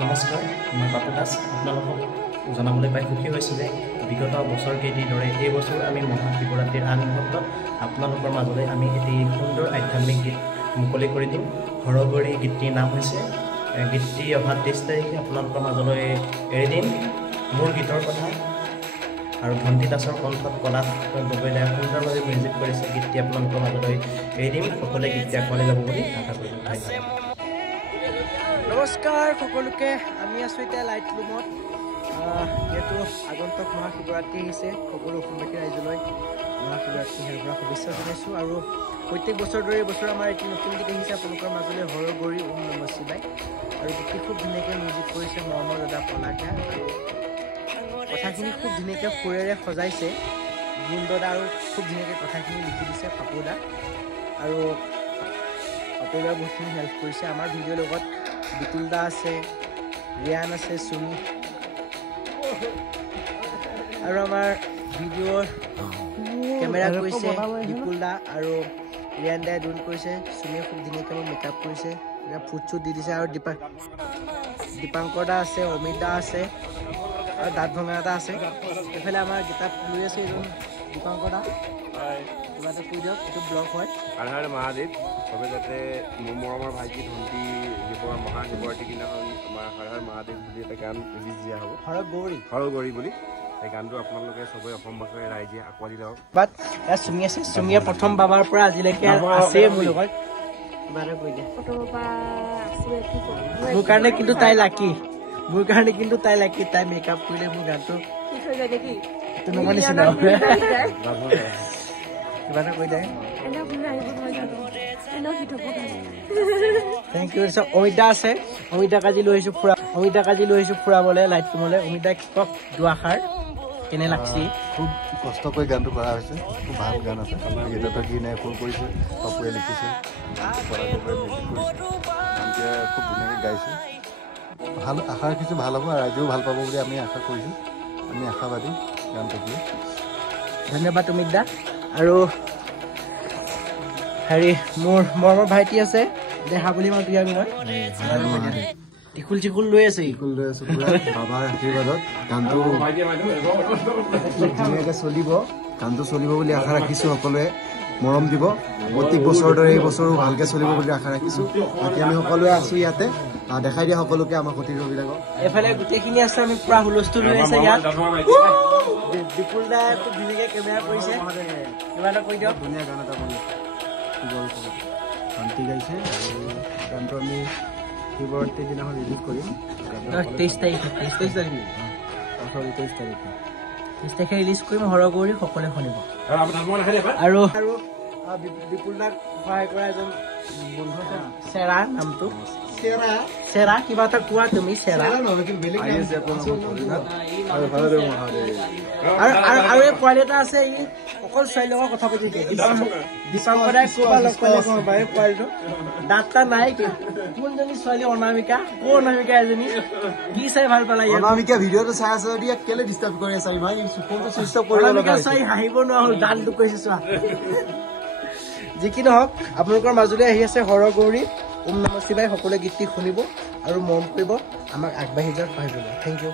নমস্কাৰ, মই বাপু দাস। আপোনালোকক জনাবলৈ পাই সুখী হৈছোঁ যে বিগত বছৰকেইটিৰ দৰে এই বছৰ আমি মহাশিৱৰাত্ৰিৰ আন মুহূৰ্তত আপোনালোকৰ মাজলৈ আমি এটি সুন্দৰ আধ্যাত্মিক গীত মুকলি কৰি দিম। হৰগৌৰী গীতটিৰ নাম হৈছে। গীতটি অহা 23 তাৰিখে আপোনালোকৰ মাজলৈ এৰি দিম। মোৰ গীতৰ কথা আৰু ধন্তি দাসৰ কণ্ঠত কলাশ গগৈদাই সুন্দৰভাৱে মিউজিক কৰিছে। গীতটি আপোনালোকৰ মাজলৈ এৰি দিম। সকলোৱে গীতটি আঁকোৱালি ল'ব বুলি আশা কৰিম। নমস্কাৰ সকলোকে। আমি আছোঁ এতিয়া লাইট ৰুমত। যিহেতু আগন্তুক মহাশিৱৰাত্ৰি আহিছে, সকলো অসমবাসী ৰাইজলৈ মহাশিৱৰাত্ৰিৰ পৰা শুভেচ্ছা জনাইছোঁ। আৰু প্ৰত্যেক বছৰ দৰে এইবছৰ আমাৰ এটি নতুন গীত আহিছে আপোনালোকৰ মাজলৈ, হৰগৌৰী ওম নমঃ শিৱায়। আৰু গীতটি খুব ধুনীয়াকৈ মিউজিক কৰিছে মৰমৰ দাদা পলাকা। আৰু কথাখিনি খুব ধুনীয়াকৈ সুৰেৰে সজাইছে গুণ দাদা, আৰু খুব ধুনীয়াকৈ কথাখিনি লিখি দিছে পাপু দা। আৰু পাপু দাই বহুতখিনি হেল্প কৰিছে আমাৰ ভিডিঅ'ৰ লগত। বিপুল দা আছে, ৰিয়ান আছে, চুমি, আৰু আমাৰ ভিডিঅ'ৰ কেমেৰা কৰিছে বিপুল দা আৰু ৰিয়ান দাই ড্ৰোন কৰিছে। চুমিয়ে খুব ধুনীয়াকৈ মোক মেকআপ কৰিছে, ফুট চুট দি দিছে। আৰু দীপাংকৰ দা আছে, অমিত দা আছে, আৰু দাঁত ভঙা এটা আছে। এইফালে আমাৰ কিতাপ লৈ আছে এইজন দীপাংকৰ দা। কিবা এটা কৈ দিয়ক, এইটো ব্লগ হয়। আধাৰ মহাদেৱ চবে যাতে মোৰ মৰমৰ ভাইটি ধন্তি মহাশিৱৰাত্ৰি দিনাখন আমাৰ হৰ মহাদেৱ বুলি এটা গান ৰিলিজ দিয়া হ'ব, হৰগৌৰী বুলি। এই গানটো আপোনালোকে চবে অসমবাসীয়ে ৰাইজে আঁকোৱালি লওক। বাট ইয়াত চুমি আছে, চুমিয়ে প্ৰথম বাবাৰ পৰা আজিলৈকে আছে মোৰ লগত। কিবা এটা কৈ দিয়ে। মোৰ কাৰণে কিন্তু তাই লাকি, তাই মেকআপ কৰিলে মোৰ গানটো তেনেকুৱা নিচিনা। কিবা এটা কৈ দিয়ে। Thank U. অমিতা আছে, অমিতাক আজি লৈ আহিছো ফুৰাবলৈ লাইট ৰুমলৈ। অমিতাক কওক দুআষাৰ কেনে লাগছি। খুব কষ্ট কৰি গানটো কৰা হৈছে, খুব ভাল গান আছে। গীতটো কি নাই ফোন কৰিছে, পাপুৱে লিখিছে, খুব ধুনীয়াকৈ গাইছে। ভাল আশা ৰাখিছোঁ ভাল হ'ব, ৰাইজেও ভাল পাব বুলি আমি আশা কৰিছোঁ। আমি আশাবাদী গানটোক লৈ। ধন্যবাদ অমিত দা। আৰু হেৰি মোৰ মৰমৰ ভাইটি আছে, দেহা বুলি মাতো ইয়াক মই। টিকুল চিকুল লৈ আছে, বাবাৰ আশীৰ্বাদত গানটো ধুনীয়াকৈ চলিব, গানটো চলিব বুলি আশা ৰাখিছোঁ। সকলোৱে মৰম দিব, প্ৰত্যেক বছৰৰ দৰে এই বছৰো ভালকৈ চলিব বুলি আশা ৰাখিছোঁ। বাকী আমি সকলোৱে আছোঁ ইয়াতে, দেখাই দিয়া সকলোকে আমাৰ সতীৰ্থবিলাকক। এইফালে গোটেইখিনি আছে, আমি পুৰা হুলস্থুল হৈ আছে ইয়াত। বিপুল দাই খুব ধুনীয়াকৈ কেমেৰা কৰিছে, কিবা এটা কৈ দিয়ক। ধুনীয়া গান এটা কৰি শান্তি গাইছে। আৰু গানটো আমি শিৱৰাত্ৰিৰ দিনাখন ৰিলিজ কৰিম। 23 তাৰিখে ৰিলিজ কৰিম। হৰগৌৰী সকলোৱে শুনিব। আৰু বিপুল দাক সহায় কৰা এজন বন্ধু আছে, চেৰা নামটো। চেৰা কিবা এটা কোৱা তুমি। চেৰা আৰু এই পোৱালি এটা আছে, ই অকল ছোৱালীৰ লগত কথা পাতি দিয়ে। দীপাংকৰাই ক'ৰবাত লগ পালে পোৱালিটো দাঁত নাই। কোনজনী ছোৱালী? অনামিকা। অনামিকা এজনী কি চাই ভাল পালা? অনামিকা ভিডিঅ'টো চাই আছে যদি কেলে ডিষ্টাৰ্ব কৰি আছে? অনামিকা চাই হাঁহিব নোৱাৰা হ'ল, গানটো কৈছে চোৱা। যি কি নহওক, আপোনালোকৰ মাজলৈ আহি আছে হৰগৌৰী ওম নমঃ শিৱায়। সকলোৱে গীতটি শুনিব আৰু মৰম কৰিব, আমাক আগবাঢ়ি যাওক, পাৰিব। Thank U.